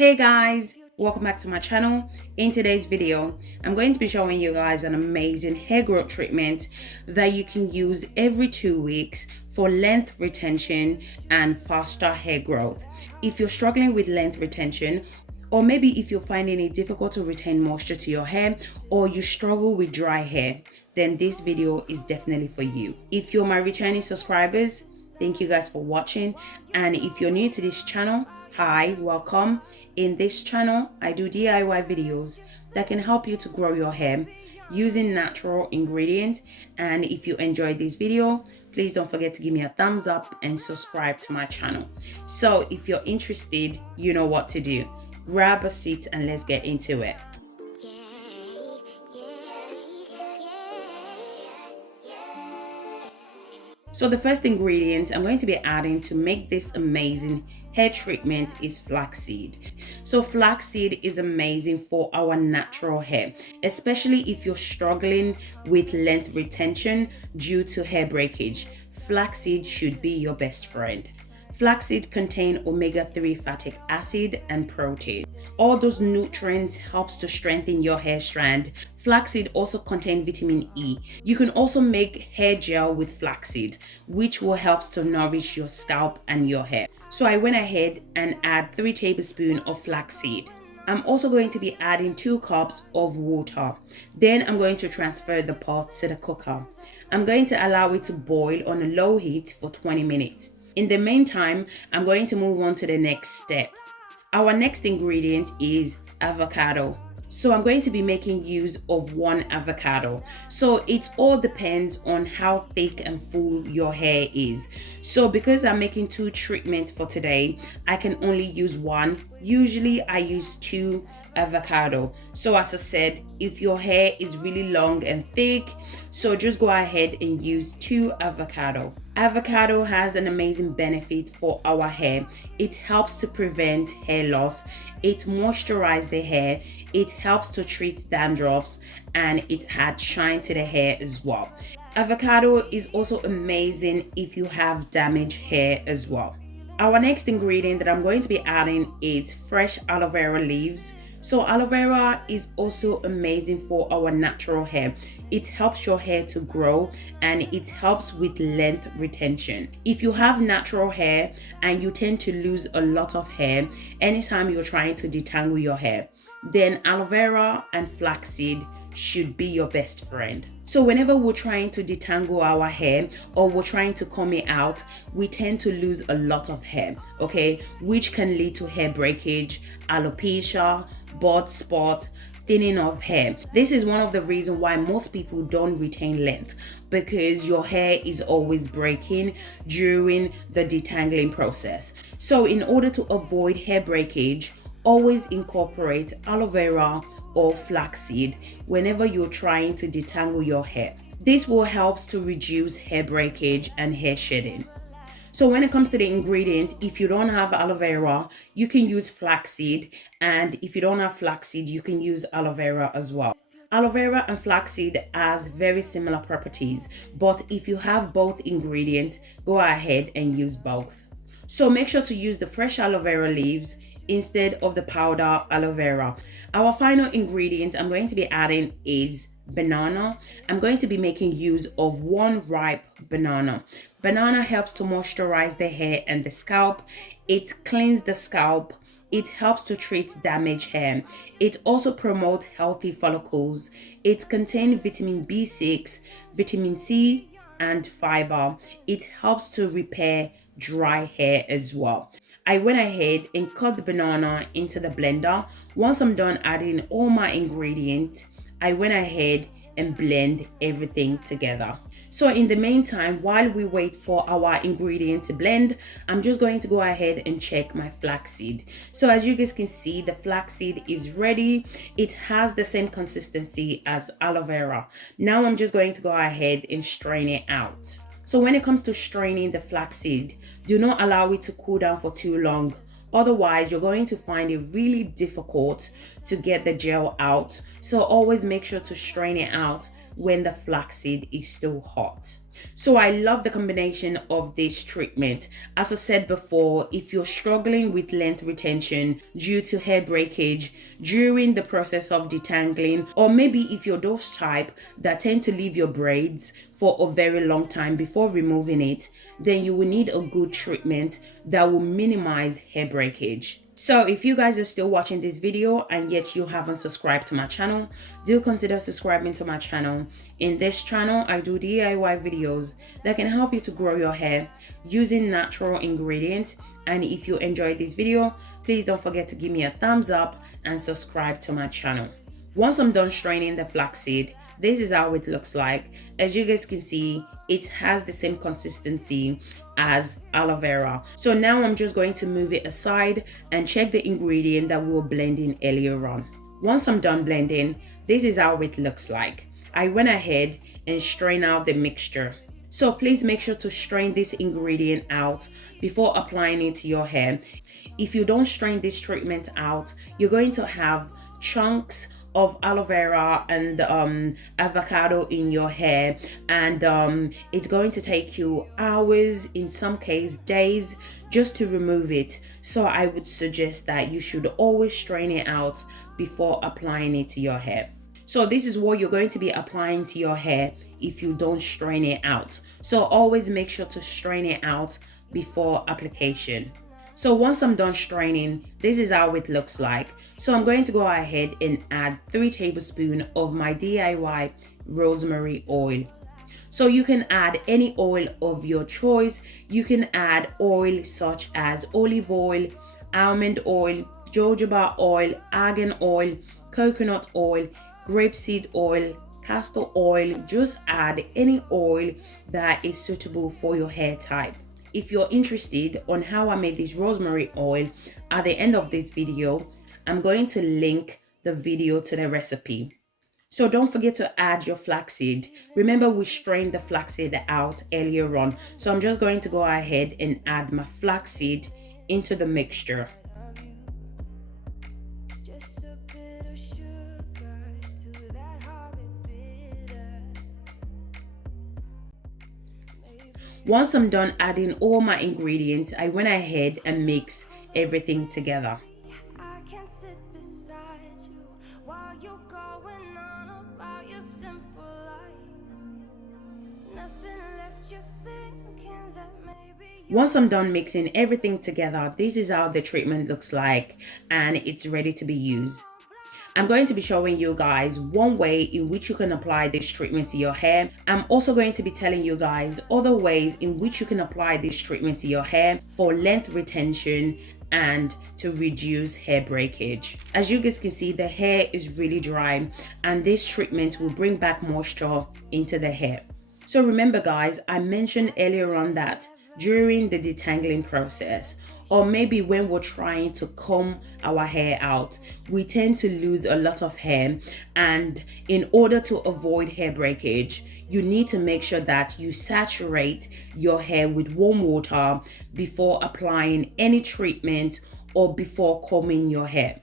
Hey guys, welcome back to my channel. In today's video, I'm going to be showing you guys an amazing hair growth treatment that you can use every 2 weeks for length retention and faster hair growth. If you're struggling with length retention, or maybe if you're finding it difficult to retain moisture to your hair, or you struggle with dry hair, then this video is definitely for you. If you're my returning subscribers, thank you guys for watching. And if you're new to this channel, hi, welcome. In this channel, I do DIY videos that can help you to grow your hair using natural ingredients. And if you enjoyed this video, please don't forget to give me a thumbs up and subscribe to my channel. So if you're interested, you know what to do. Grab a seat and let's get into it. So the first ingredient I'm going to be adding to make this amazing hair treatment is flaxseed. So flaxseed is amazing for our natural hair, especially if you're struggling with length retention due to hair breakage. Flaxseed should be your best friend. Flaxseed contain omega-3 fatty acid and protein. All those nutrients helps to strengthen your hair strand. Flaxseed also contain vitamin E. You can also make hair gel with flaxseed, which will help to nourish your scalp and your hair. So I went ahead and add 3 tablespoons of flaxseed. I'm also going to be adding 2 cups of water. Then I'm going to transfer the pot to the cooker. I'm going to allow it to boil on a low heat for 20 minutes. In the meantime, I'm going to move on to the next step. Our next ingredient is avocado. So I'm going to be making use of 1 avocado. So it all depends on how thick and full your hair is. So because I'm making 2 treatments for today, I can only use 1. Usually I use 2 avocado. So as I said, if your hair is really long and thick, so just go ahead and use 2 avocado. Avocado has an amazing benefit for our hair. It helps to prevent hair loss, it moisturizes the hair, it helps to treat dandruffs, and it adds shine to the hair as well. Avocado is also amazing if you have damaged hair as well. Our next ingredient that I'm going to be adding is fresh aloe vera leaves. So aloe vera is also amazing for our natural hair. It helps your hair to grow and it helps with length retention. If you have natural hair and you tend to lose a lot of hair anytime you're trying to detangle your hair, then aloe vera and flaxseed should be your best friend. So whenever we're trying to detangle our hair or we're trying to comb it out, we tend to lose a lot of hair, okay, which can lead to hair breakage, alopecia, bald spot, thinning of hair. This is one of the reasons why most people don't retain length, because your hair is always breaking during the detangling process. So in order to avoid hair breakage, always incorporate aloe vera or flaxseed whenever you're trying to detangle your hair. This will help to reduce hair breakage and hair shedding. So when it comes to the ingredients, if you don't have aloe vera, you can use flaxseed, and if you don't have flaxseed, you can use aloe vera as well. Aloe vera and flaxseed has very similar properties, but if you have both ingredients, go ahead and use both. So make sure to use the fresh aloe vera leaves instead of the powder aloe vera. Our final ingredient I'm going to be adding is banana. I'm going to be making use of 1 ripe banana. Banana helps to moisturize the hair and the scalp. It cleans the scalp. It helps to treat damaged hair. It also promotes healthy follicles. It contains vitamin B6, vitamin C, and fiber. It helps to repair dry hair as well. I went ahead and cut the banana into the blender. Once I'm done adding all my ingredients, I went ahead and blend everything together. So in the meantime, while we wait for our ingredients to blend, I'm just going to go ahead and check my flaxseed. So as you guys can see, the flaxseed is ready. It has the same consistency as aloe vera. Now I'm just going to go ahead and strain it out. So when it comes to straining the flaxseed, do not allow it to cool down for too long. Otherwise, you're going to find it really difficult to get the gel out. So always make sure to strain it out when the flaxseed is still hot. So I love the combination of this treatment. As I said before, if you're struggling with length retention due to hair breakage during the process of detangling, or maybe if you're those type that tend to leave your braids for a very long time before removing it, then you will need a good treatment that will minimize hair breakage. So if you guys are still watching this video and yet you haven't subscribed to my channel, do consider subscribing to my channel. In this channel, I do DIY videos that can help you to grow your hair using natural ingredients. And if you enjoyed this video, please don't forget to give me a thumbs up and subscribe to my channel. Once I'm done straining the flaxseed, this is how it looks like. As you guys can see, it has the same consistency as aloe vera. So now I'm just going to move it aside and check the ingredient that we were blending earlier on. Once I'm done blending, this is how it looks like. I went ahead and strained out the mixture. So please make sure to strain this ingredient out before applying it to your hair. If you don't strain this treatment out, you're going to have chunks of aloe vera and avocado in your hair, and it's going to take you hours, in some cases days, just to remove it. So I would suggest that you should always strain it out before applying it to your hair. So this is what you're going to be applying to your hair if you don't strain it out. So always make sure to strain it out before application. So once I'm done straining, this is how it looks like. So I'm going to go ahead and add 3 tablespoons of my DIY rosemary oil. So you can add any oil of your choice. You can add oil such as olive oil, almond oil, jojoba oil, argan oil, coconut oil, grapeseed oil, castor oil. Just add any oil that is suitable for your hair type. If you're interested on how I made this rosemary oil, at the end of this video, I'm going to link the video to the recipe. So don't forget to add your flaxseed. Remember, we strained the flaxseed out earlier on. So I'm just going to go ahead and add my flaxseed into the mixture. Once I'm done adding all my ingredients, I went ahead and mixed everything together. Once I'm done mixing everything together, this is how the treatment looks like, and it's ready to be used. I'm going to be showing you guys one way in which you can apply this treatment to your hair. I'm also going to be telling you guys other ways in which you can apply this treatment to your hair for length retention and to reduce hair breakage. As you guys can see, the hair is really dry, and this treatment will bring back moisture into the hair. So remember guys, I mentioned earlier on that during the detangling process, or maybe when we're trying to comb our hair out, we tend to lose a lot of hair, and in order to avoid hair breakage, you need to make sure that you saturate your hair with warm water before applying any treatment or before combing your hair.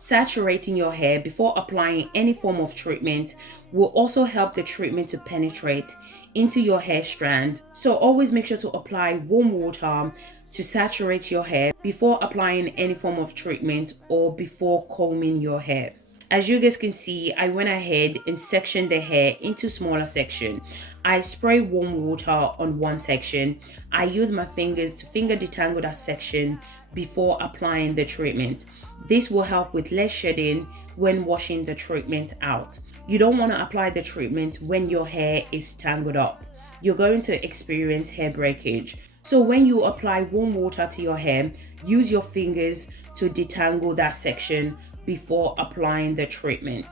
Saturating your hair before applying any form of treatment will also help the treatment to penetrate into your hair strand. So always make sure to apply warm water to saturate your hair before applying any form of treatment or before combing your hair. As you guys can see, I went ahead and sectioned the hair into smaller sections. I spray warm water on one section. I use my fingers to finger detangle that section before applying the treatment. This will help with less shedding when washing the treatment out. You don't want to apply the treatment when your hair is tangled up. You're going to experience hair breakage. So when you apply warm water to your hair, use your fingers to detangle that section before applying the treatment.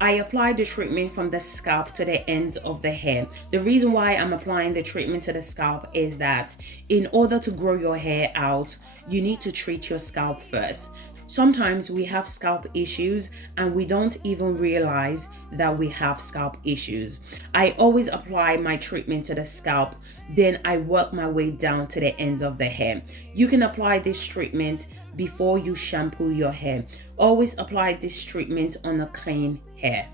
I apply the treatment from the scalp to the ends of the hair. The reason why I'm applying the treatment to the scalp is that in order to grow your hair out, you need to treat your scalp first. Sometimes we have scalp issues and we don't even realize that we have scalp issues. I always apply my treatment to the scalp, then I work my way down to the ends of the hair. You can apply this treatment before you shampoo your hair. Always apply this treatment on a clean hair.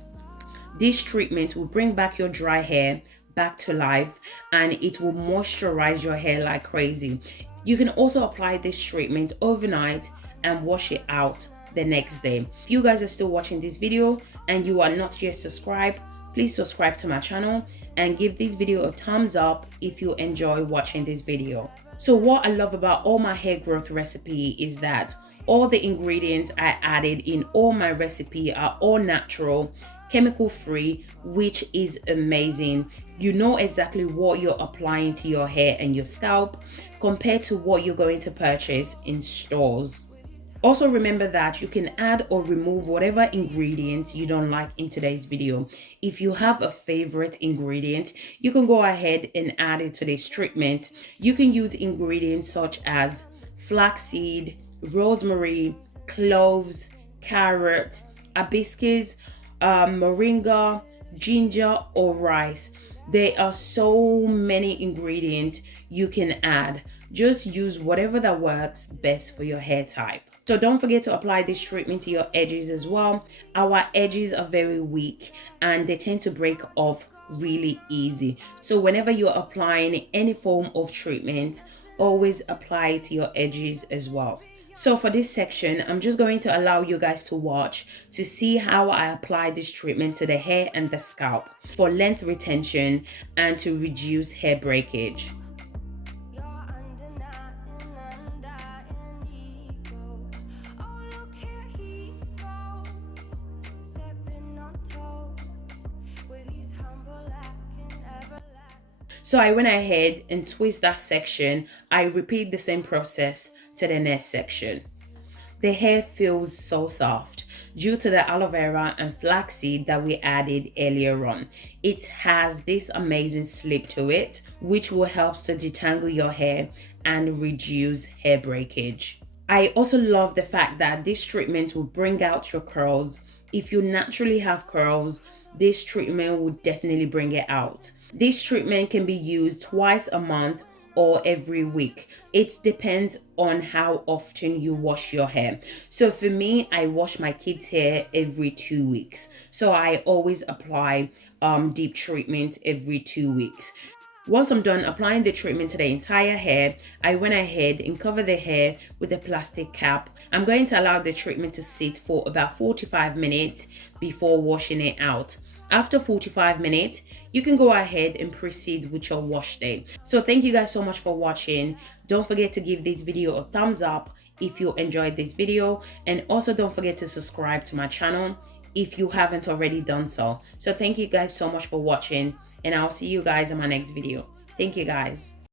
This treatment will bring back your dry hair back to life, and it will moisturize your hair like crazy. You can also apply this treatment overnight and wash it out the next day. If you guys are still watching this video and you are not yet subscribed, please subscribe to my channel and give this video a thumbs up if you enjoy watching this video. So what I love about all my hair growth recipe is that all the ingredients I added in all my recipe are all natural, chemical free, which is amazing. You know exactly what you're applying to your hair and your scalp compared to what you're going to purchase in stores. Also remember that you can add or remove whatever ingredients you don't like in today's video. If you have a favorite ingredient, you can go ahead and add it to this treatment. You can use ingredients such as flaxseed, rosemary, cloves, carrot, hibiscus, moringa, ginger, or rice. There are so many ingredients you can add. Just use whatever that works best for your hair type. So don't forget to apply this treatment to your edges as well. Our edges are very weak and they tend to break off really easy. So whenever you're applying any form of treatment, always apply it to your edges as well. So for this section, I'm just going to allow you guys to watch to see how I apply this treatment to the hair and the scalp for length retention and to reduce hair breakage. So I went ahead and twist that section. I repeat the same process to the next section. The hair feels so soft due to the aloe vera and flaxseed that we added earlier on. It has this amazing slip to it, which will help to detangle your hair and reduce hair breakage. I also love the fact that this treatment will bring out your curls. If you naturally have curls, this treatment will definitely bring it out. This treatment can be used twice a month or every week. It depends on how often you wash your hair. So for me, I wash my kids' hair every 2 weeks. So I always apply deep treatment every 2 weeks. Once I'm done applying the treatment to the entire hair, I went ahead and covered the hair with a plastic cap. I'm going to allow the treatment to sit for about 45 minutes before washing it out. After 45 minutes, you can go ahead and proceed with your wash day. So thank you guys so much for watching. Don't forget to give this video a thumbs up if you enjoyed this video, and also don't forget to subscribe to my channel if you haven't already done so. So thank you guys so much for watching, and I'll see you guys in my next video. Thank you guys.